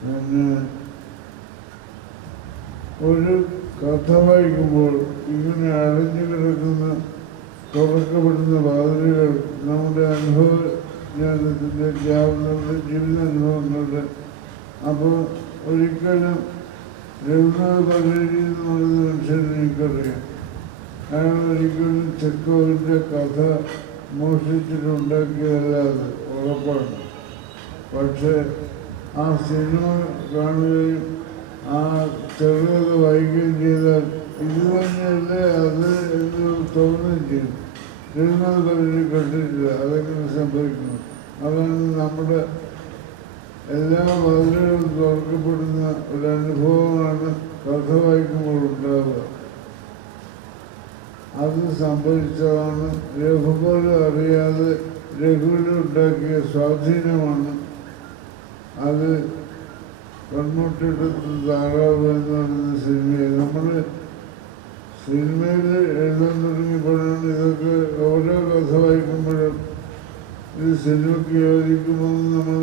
പിന്നെ ഒരു കഥ വായിക്കുമ്പോൾ ഇങ്ങനെ അടഞ്ഞു കിടക്കുന്ന തുറക്കപ്പെടുന്ന വാതിലുകൾ നമ്മുടെ അനുഭവ ജ്ഞാനത്തിന്റെ ജീവിത അനുഭവങ്ങളുടെ. അപ്പോൾ ഒരിക്കലും രഘുനാഥ് പലേരി എന്ന് പറയുന്ന മനുഷ്യനെ എനിക്കറിയാം. അയാൾ ഒരിക്കലും ചെക്കോവിന്റെ കഥ മോഷ്ടിച്ചിട്ടുണ്ടാക്കിയതല്ലാതെ ഉറപ്പാണ്. പക്ഷേ ആ സിനിമ കാണുകയും ആ ചെറുകഥ വായിക്കുകയും ചെയ്താൽ ഇത് തന്നെയല്ലേ അത് എന്ന് തോന്നുകയും ചെയ്യും. രഘുനാഥ് പലരും കണ്ടിട്ടില്ല അതെങ്ങനെ സംഭവിക്കുന്നു? അതാണ് നമ്മുടെ എല്ലാ വാതിലുകളും തുറക്കപ്പെടുന്ന ഒരു അനുഭവമാണ് കഥ വായിക്കുമ്പോൾ ഉണ്ടാവുക അത് സംഭവിച്ചതാണ്. രഘുപോലെ അറിയാതെ രഘുവിനുണ്ടാക്കിയ സ്വാധീനമാണ് അത് കൺമുട്ടിട്ട് താറാവ് എന്ന് പറയുന്ന സിനിമയിൽ നമ്മൾ സിനിമയിൽ എഴുതാൻ തുടങ്ങിയപ്പോഴാണ് ഇതൊക്കെ ഓരോ കഥ വായിക്കുമ്പോഴും ഇത് സിനിമയ്ക്ക് യോജിക്കുമെന്ന് നമ്മൾ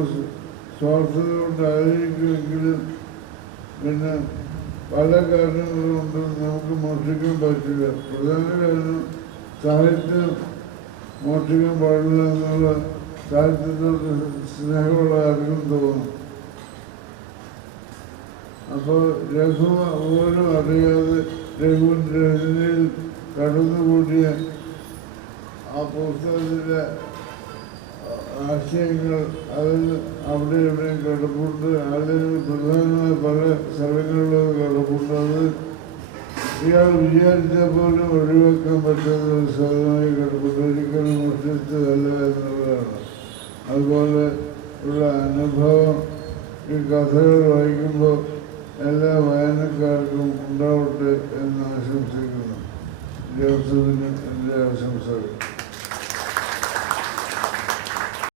സ്വാർത്ഥത കൊണ്ടായിരിക്കുമെങ്കിലും പിന്നെ പല കാരണങ്ങളുണ്ട് നമുക്ക് മോഷ്ടിക്കാൻ പറ്റില്ല. പ്രധാന കാരണം സാഹിത്യം മോഷ്ടിക്കാൻ പാടില്ല എന്നുള്ള സാഹിത്യത്തോട് സ്നേഹമുള്ള ആർക്കും തോന്നും. അപ്പോൾ രഘു പോലും അറിയാതെ രഘുവിന്റെ രചനയിൽ കടന്നുകൂടിയ ആ പുസ്തകത്തിലെ ആശയങ്ങൾ അതിൽ അവിടെ എവിടെയും കിടപ്പുണ്ട്. അതിൽ പ്രധാനമായ പല സ്ഥലങ്ങളിലും കിടപ്പുണ്ട്. അത് ഇയാൾ വിചാരിച്ചാൽ പോലും ഒഴിവാക്കാൻ പറ്റുന്ന ഒരു സ്ഥലമായി കിടപ്പുണ്ട്. ഒരിക്കലും മോഷ്ടിച്ചതല്ല എന്നുള്ളതാണ്. അതുപോലെ ഉള്ള അനുഭവം ഈ കഥകൾ വായിക്കുമ്പോൾ എല്ലാ വായനക്കാർക്കും ഉണ്ടാവട്ടെ എന്ന് ആശംസിക്കുന്നു. ജോസഫിന് എന്റെ ആശംസകൾ.